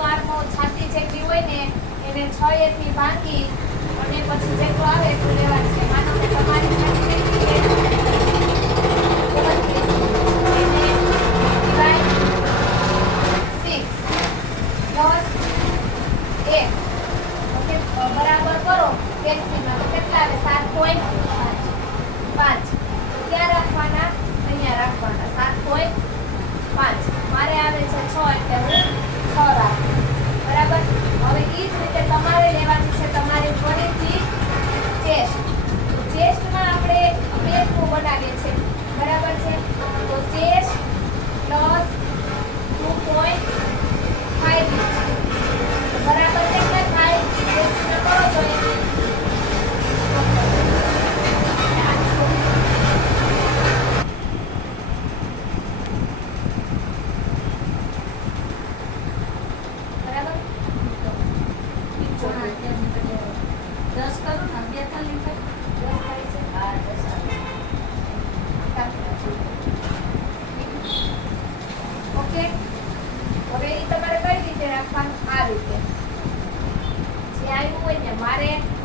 નાનો આરનો છાતી જેટલી હોય ને એને 6 થી ભાંગી અને પછી જેટલું આવે એટલું લેવાનું છે. માનો કે તમારી છાતી કેટલી છે 29, એને divide 6 plus 1 ઓકે બરાબર કરો કેલ્સીમાં તો કેટલા આવે 7.5 ક્યાં રાખવાના અહીંયા રાખવાના 7.5 મારે આવે છે 6 એટલે હું 6 રાખું બરાબર. હવે ઈ જ રીતે તમારે લેવાની છે તમારી ફરીથી ચેસ્ટમાં આપણે પેટનું બનાવીએ છીએ બરાબર છે. તો ચેસ્ટ પ્લસ 2.5 બરાબર કેટલા થાય ચેસ્ટમાં કરો તો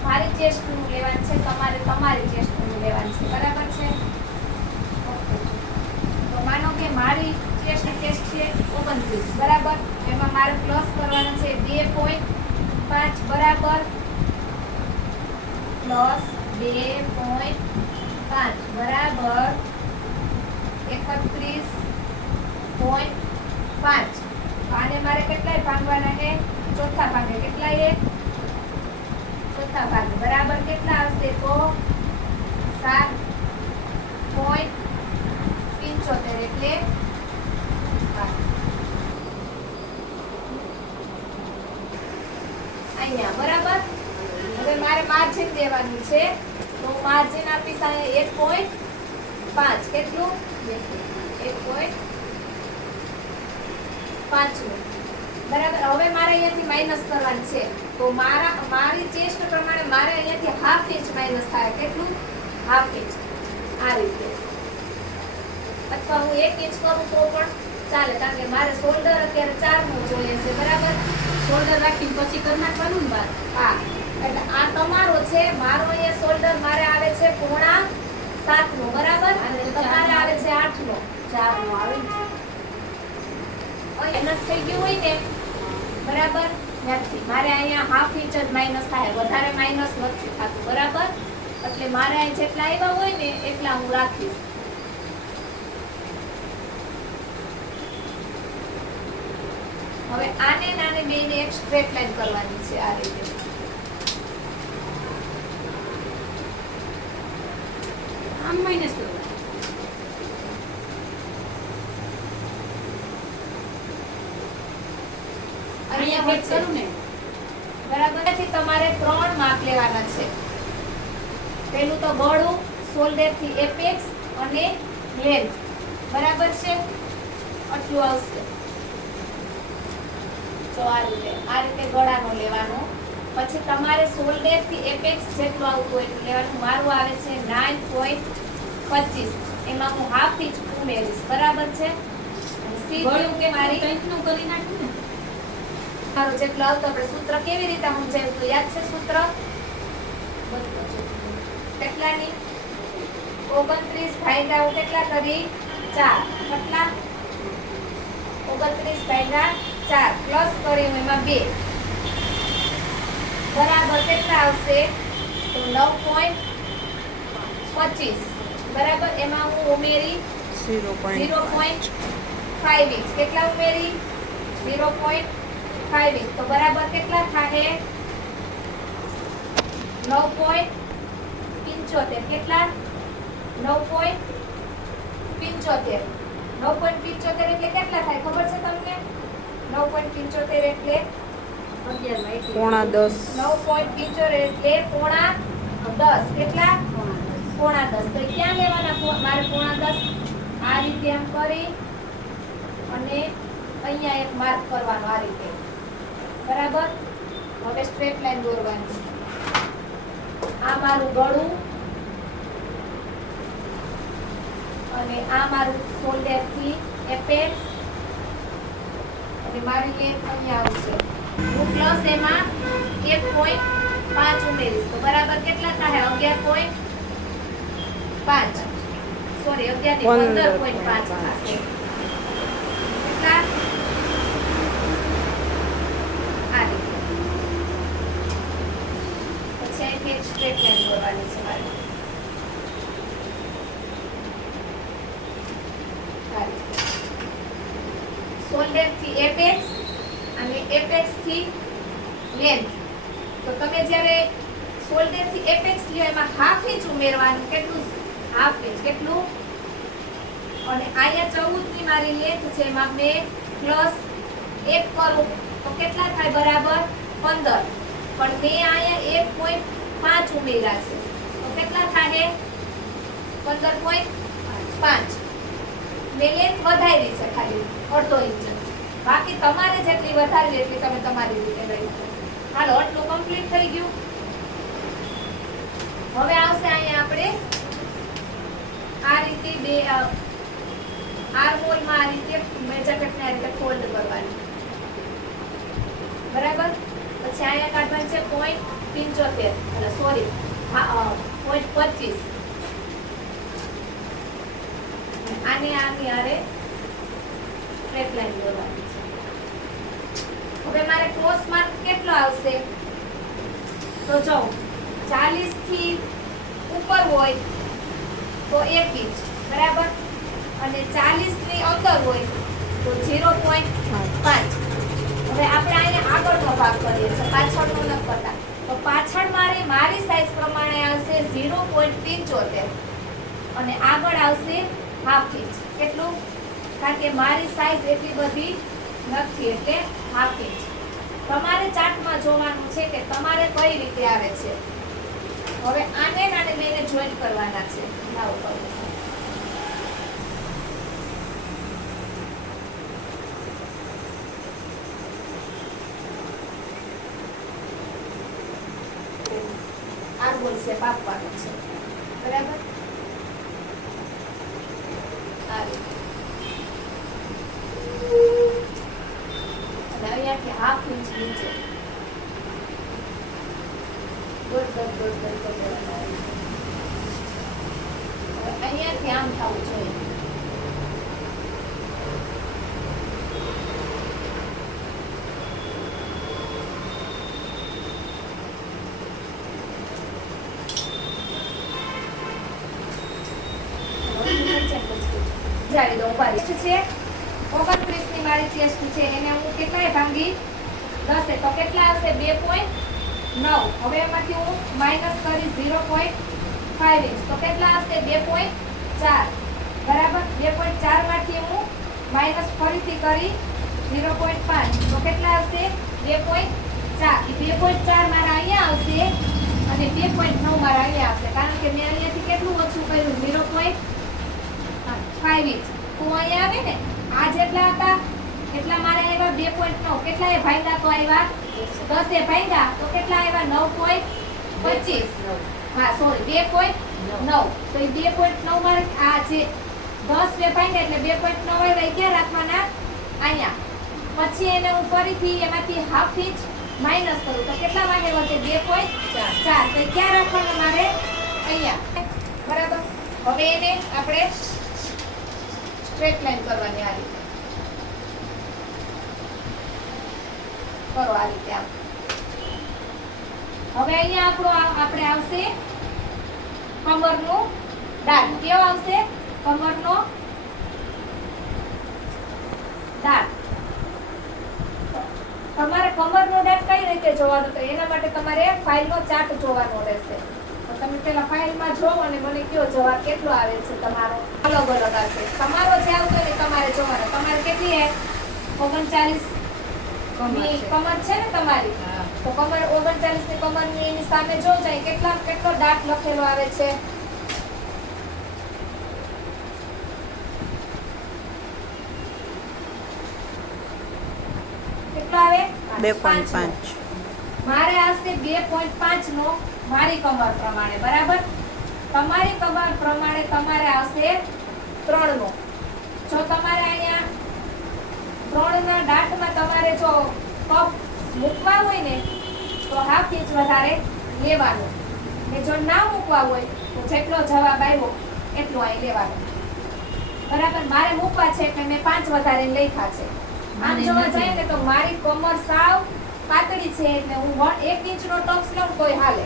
મારી ચેસ્ટનું લેવાનું છે તમારે તમારી ચેસ્ટનું લેવાનું છે બરાબર છે. તો માનો કે મારી ચેસ્ટ છે 29 બરાબર. એમાં મારે પ્લસ કરવાનું છે 2.5 બરાબર પ્લસ 2.5 બરાબર 31.5. આને મારે કેટલાય ભાગવાના છે ચોથા ભાગે કેટલાય ચોથા ભાગે બરાબર કેટલા આવશે તો 7.75 એટલે અહીંયા બરાબર. હવે મારે માર્જિન દેવાનું છે તો માર્જિન આપીશ અહીંયા 1.5 કેટલું 1.5 બરાબર. હવે મારે અહીંયાથી માઈનસ કરવાનું છે તો મારી ચેસ્ટ પ્રમાણે મારે અહીંયાથી હાફ ઇંચ માઈનસ થાય કેટલું હાફ ઇંચ આ રીતે અથવા હું 1 ઇંચ કરું તો પણ ચાલે કારણ કે મારે શોલ્ડર અત્યારે 4 નું જોઈએ છે બરાબર. શોલ્ડર રાખીને પછી કરી નાખવાનું ને બાર હા એટલે આ તમારો છે મારો અહીંયા શોલ્ડર મારે આવે છે 6.5 નો બરાબર અને તમારે આવે છે 8 નો 4 નો આવે છે માઈનસ થઈ ગયું હોય ને બરાબર નથી મારે અહીંયા હાફ ઇંચ જ માઈનસ થાય વધારે માઈનસ નથી થતું બરાબર. એટલે મારે અહીં જેટલા આવ્યા હોય ને એટલા હું રાખીશ. હવે આને નાને બેને એક સ્ટ્રેટ લાઈન કરવાની છે આ રીતે આમ માઈનસ કરવાનું અહીંયા વચ્ચે કરું ને બરાબર. થી તમારે 3 માપ લેવાના છે. પહેલું તો ગળું શોલ્ડર થી એપેક્સ અને લેન્થ બરાબર છે આટલું આવશે. તો આ રીતે ગળાનો લેવાનો. પછી તમારે શોલ્ડર થી એપેક્સ જેટલું આવતું હોય એટલું લેવાનું. મારું આવે છે 9.25 એમાં હું હાફ ઇંચ ઉમેરીશ બરાબર છે. ગળું કે મારી કંઈકનું કરી નાખ્યું ને મારું જેટલું આવતું આપણે સૂત્ર કેવી રીતે સમજાવ્યું તો યાદ છે સૂત્ર કેટલાની 29 ભાગ્યા કેટલા કરી 4 કેટલા 29 ભાગ્યા 4 પ્લસ કર્યું એમાં 2 બરાબર કેટલા આવશે તો 9.25 બરાબર. એમાં હું ઉમેરી 0.5 ઇંચ કેટલા ઉમેરી 0.5 ઇંચ તો બરાબર કેટલા થાય 9.75 કેટલા 9.75 9.75 એટલે કેટલા થાય ખબર છે તમને 9.75 એટલે 11 પોણા 10 9.75 એટલે પોણા 10 કેટલા પોણા 10 તો ક્યાં લેવાના મારે પોણા 10 આ રીતે આમ કરી અને અહીંયા એક માર્ક કરવાનો આ રીતે બરાબર. હવે સ્ટ્રેટ લાઈન દોરવાની. આ મારું ગળું અને આ મારું શોલ્ડર થી એપેક્સ અને મારી લેન્થ અહીંયા આવશે. હું પ્લસ એમાં 1.5 ઉમેરીશ તો બરાબર કેટલા થાય? 11.5 સોરી 11.5 થશે. કેટલા? આ રીતે. પછી અહીંથી એક સ્ટ્રેટ લાઈન દોરવાની છે મારે. આ રીતે. શોલ્ડર થી એપેક્સ અને એપેક્સ થી લેન્થ. તો તમે જ્યારે શોલ્ડર થી એપેક્સ લ્યો એમાં હાફ ઇંચ ઉમેરવાનું. કેટલું? Half inch. કેટલું? અને અહીંયા 14 ની મારી લેન્થ છે એમાં મેં પ્લસ 1 કરું તો કેટલા થાય? બરાબર 15. પણ મેં અહીંયા 1.5 ઉમેર્યા છે તો કેટલા થાય? 15.5. મેં લેન્થ વધારી છે ખાલી અડધો ઇંચ. બાકી તમારે જેટલી વધારવી એટલી તમે તમારી રીતે લઈ શકો. હાલો આટલું કમ્પ્લીટ થઈ ગયું. હવે આવશે અહીંયા આપણે આ રીતે બે આર્મહોલ માં આ રીતે મેજરમેન્ટ ને આ રીતે ફોલ્ડ કરવાની. બરાબર. પછી અહીંયા કાઢવાનું છે 0.75 એટલે સોરી 0.25. આની હારે સ્ટ્રેટ લાઈન દોરવાની છે. હવે મારે ક્રોસ માર્ક કેટલો આવશે? તો જો 40 થી ઉપર હોય તો 1 ઇંચ. બરાબર. અને 40 ની અંદર હોય તો 0.5. હવે આપણે અહીંયા આગળનો ભાગ કરીએ છીએ, પાછળનો ન કરતા. તો પાછળ મારી સાઈઝ પ્રમાણે આવશે 0.75 અને આગળ આવશે હાફ ઇંચ. કેટલું? કારણ કે મારી સાઈઝ એટલી બધી નથી એટલે હાફ ઇંચ. તમારે ચાર્ટમાં જોવાનું છે કે તમારે કઈ રીતે આવે છે. હવે આને મેને જોઈન્ટ કરવાના છે. લાવો કરું. આર્મહોલ શેપ આપવાનો છે. બરાબર. આ રીતે. અને અહીંયાથી હાફ ઇંચ નીચે દોઢ કરવાના. હવે અહીંયાથી આમ થવું જોઈએ. જાડી દો ઉપાડી છે 29 ની મારી ચેસ્ટ છે એને હું કેટલાય ભાંગી 10 તો કેટલા આવશે? 2.9. હવે એમાંથી હું માઈનસ કરી 0.5 ઇંચ તો કેટલા આવશે? 2.4. બરાબર. 2.4 માંથી હું માઈનસ ફરીથી કરી 0.5 તો કેટલા આવશે? 2.4. 2.4 મારા અહીંયા આવશે અને 2.9 મારા અહીંયા આવશે કારણ કે મેં અહીંયાથી કેટલું ઓછું કર્યું? 0.5 ઇંચ. તો અહીંયા આવે ને આ જેટલા હતા એટલા મારે આવ્યા 2.9. કેટલા એ ભાગ્યા? તો આવ્યા 10 એ ભાગ્યા તો કેટલા આવ્યા? 9.25. હા સોરી 2.9. તો એ 2.9 મારે આ જે 10 એ ભાગ્યા એટલે 2.9 આવ્યા એ ક્યાં રાખવાના? અહીંયા. પછી એને હું ફરીથી એમાંથી હાફ ઇંચ માઈનસ કરું તો કેટલા વાગે વધે? 2.4. તો ક્યાં રાખવાના મારે? અહીંયા. બરાબર. હવે એને આપણે સ્ટ્રેટ લાઈન કરવાની આ રીતે. કરો આ રીતે આમ. હવે અહીંયા આપણે આવશે કમરનો દાંત. કેવો આવશે? કમરનો દાંત. તમારે કમરનો દાંત કઈ રીતે જોવાનો? તો એના માટે તમારે ફાઇલનો ચાર્ટ જોવાનો રહેશે. તો તમે પેલા ફાઇલમાં જોવો અને મને કયો જવાબ કેટલો આવે છે તમારો. અલગ અલગ આવશે. તમારો જે આવતો ને તમારે જોવાનો. તમારે કેટલી હે? 39 કમર છે ને તમારી. તો કમર 39 ની કમરની એની સામે જો જાય કેટલો દાંત લખેલો આવે છે? કેટલો આવે? 2.5. મારે આવશે 2.5 નો મારી કમર પ્રમાણે. બરાબર. તમારી કમર પ્રમાણે તમારે આવશે 3 નો. જો તમારે અહીંયા ત્રણના દાંતમાં તમારે જો કપ મૂકવા હોય ને તો હાફ ઇંચ વધારે લેવાનું, ને જો ના મૂકવા હોય તો જેટલો જવાબ આવ્યો એટલો અહીં લેવાનો. બરાબર, મારે મૂકવા છે એટલે મેં 5 વધારે લખ્યા છે. આમ જોવા જાય ને તો મારી કમર સાવ પાતળી છે એટલે હું 1 ઇંચનો ટક્સ લઉં તોય હાલે,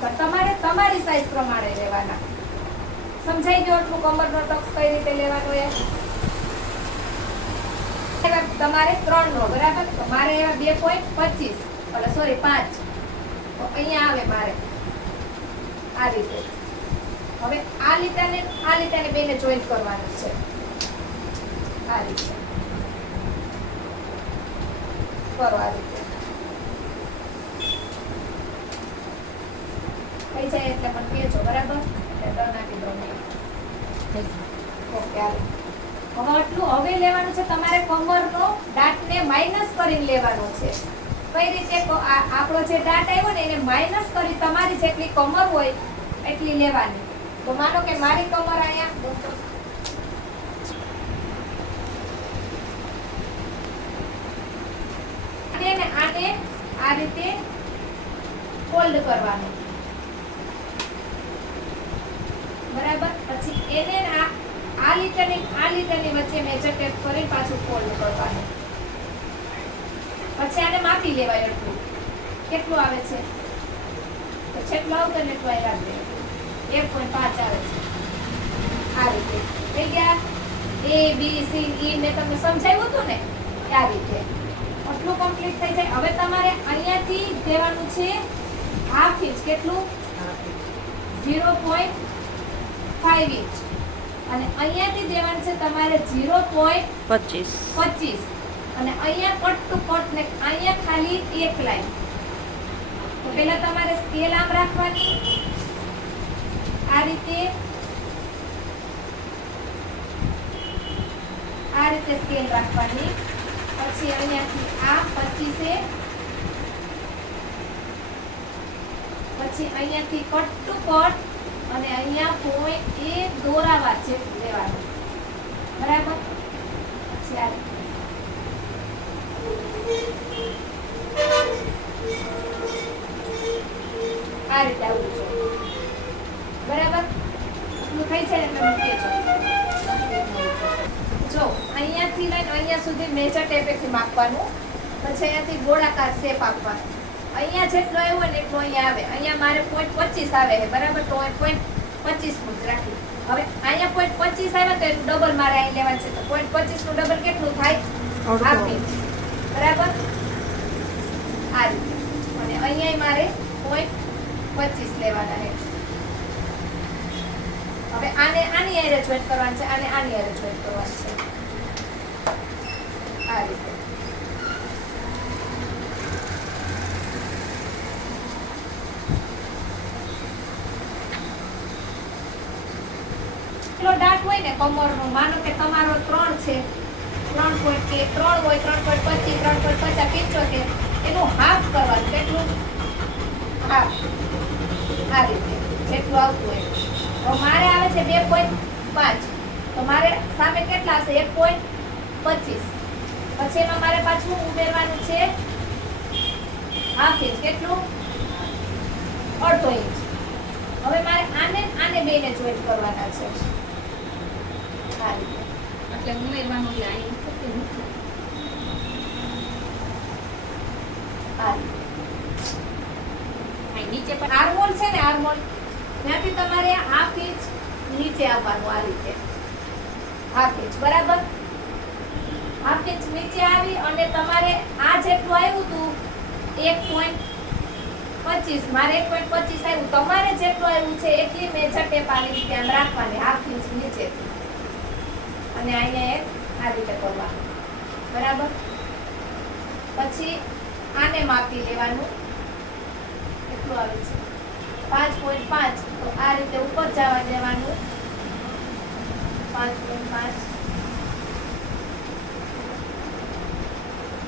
પણ તમારે તમારી સાઈઝ પ્રમાણે લેવાના. સમજાઈ ગયો એટલું કમરનો ટક્સ કઈ રીતે લેવાનો એ? તમારે 3 નો બરાબર, તો મારે એવા 2.25 એટલે સોરી 5 તો અહીંયા આવે મારે આ રીતે. હવે આ લીટાને બેને જોઈન્ટ કરવાનું છે આ રીતે. કરો આ રીતે. થઈ જાય એટલે પણ કહેજો બરાબર, એટલે દર નાખી દો નહીં. ઓકે હાલો. હવે આટલું હવે લેવાનું છે તમારે કમરનો દાંતને માઇનસ કરીને લેવાનો છે. કઈ રીતે? આપણો જે દાંત આવ્યો ને એને માઇનસ કરી તમારી જેટલી કમર હોય એટલી લેવાની. તો માનો કે મારી કમર અહીંયા આને આ રીતે ફોલ્ડ કરવાનું બરાબર. પછી એને આ લીટરની વચ્ચે મેજર ટેપ કરી પાછું ફોલ્ડ કરવાનું. પછી આને માપી લેવાય એટલું કેટલું આવે છે, તો જેટલું આવતું ને એટલું આવી રાખે. 1.5 આવે છે આ રીતે. થઈ ગયા A B C E મેં તમને સમજાવ્યું હતું ને આ રીતે. આટલું કમ્પ્લીટ થઈ જાય. હવે તમારે અહીંયાથી દેવાનું છે હાફ ઇંચ. કેટલું? 0.5 ઇંચ. અને અહીંયાથી દેવાનું છે તમારે 0.25 અને અહીંયા કટ ટુ કટ ને અહીંયા ખાલી એક લાઈન. તો પહેલા તમારે સ્કેલ આમ રાખવાની આ રીતે સ્કેલ રાખવાની. પછી અહીંયાથી આ 25 પછી અહીંયાથી કટ ટુ કટ અને અહીંયા પોઈન્ટ એ દોરાવા છે લેવાનું બરાબર. પછી આ રીતે આવવું જોઈએ બરાબર. એટલું થઈ જાય એટલે મૂકીએ જો અહીંયાથી લઈને અહીંયા સુધી મેજર ટેપેથી માપવાનું. પછી અહીંયાથી ગોળાકાર શેપ આપવાનો. અહીંયા જેટલો આવ્યો ને એટલો અહીંયા આવે. અહીંયા મારે 0.25 આવે છે બરાબર, તો 0.25 જ રાખી. હવે અહીંયા 0.25 આવે તો એનું ડબલ મારે અહીં લેવાનું છે. તો 0.25 નું ડબલ કેટલું થાય? હાફ ઇંચ બરાબર આ રીતે. અને અહીંયા મારે 0.25 લેવાના છે. હવે આને આની હારે જોઈન્ટ કરવાનું છે, આને આની હારે જોઈન્ટ કરવાનું છે આ રીતે. દાંત હોય ને કમરનો, માનો કે તમારો 3 છે, 3 હોય 3.25 3.50 એનું હાફ કરવાનું. કેટલું? હાફ આ રીતે જેટલું આવતું હોય. તો મારે આવે છે 2.5 તો મારે સામે કેટલા હશે? 1.25. પછી એમાં મારે પાછું ઉમેરવાનું છે હાફ ઇંચ. કેટલું? અડધો ઇંચ. હવે મારે આને બેને જોઈન્ટ કરવાના છે આ રીતે. એટલે ઉમેરવાનું એટલે અહીં થતું નથી. આ રીતે અહીં નીચે પણ આર્મોલ છે ને, આર્મોલ ત્યાંથી તમારે હાફ ઇંચ નીચે આવવાનું આ રીતે. હાફ ઇંચ બરાબર. હાફ ઇંચ નીચે આવી અને તમારે આ જેટલું આવ્યું હતું 1.25 મારે 1.25 આવ્યું. તમારે જેટલું આવ્યું છે એટલી મેજર ટેપ આવી રીતે આમ રાખવાની હાફ ઇંચ નીચેથી. અને અહીંયા એક આ રીતે કરવાનું બરાબર. પછી આને માપી લેવાનું કેટલું આવે છે 5.5 તો આ રીતે ઉપર જવા દેવાનું 5.5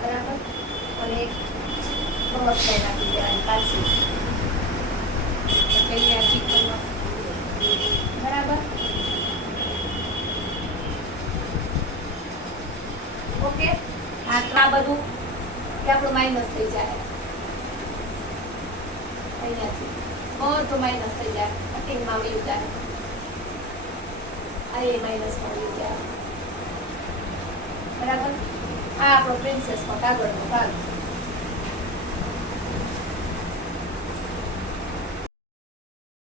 બરાબર. અને એક ક્રોસ લાઈન આપી દેવાની પાછી એટલે અહીંયા ચિકનમાં બરાબર. ઓકે આ બધું કે આપણું માઇનસ થઈ જાય અહીંયાથી બધું માઇનસ થઈ જાય કટિંગમાં વયું જાય આ એ માઇનસમાં વયું જાય બરાબર આ આપણો પ્રિન્સેસનો કાગળનો ભાગ છે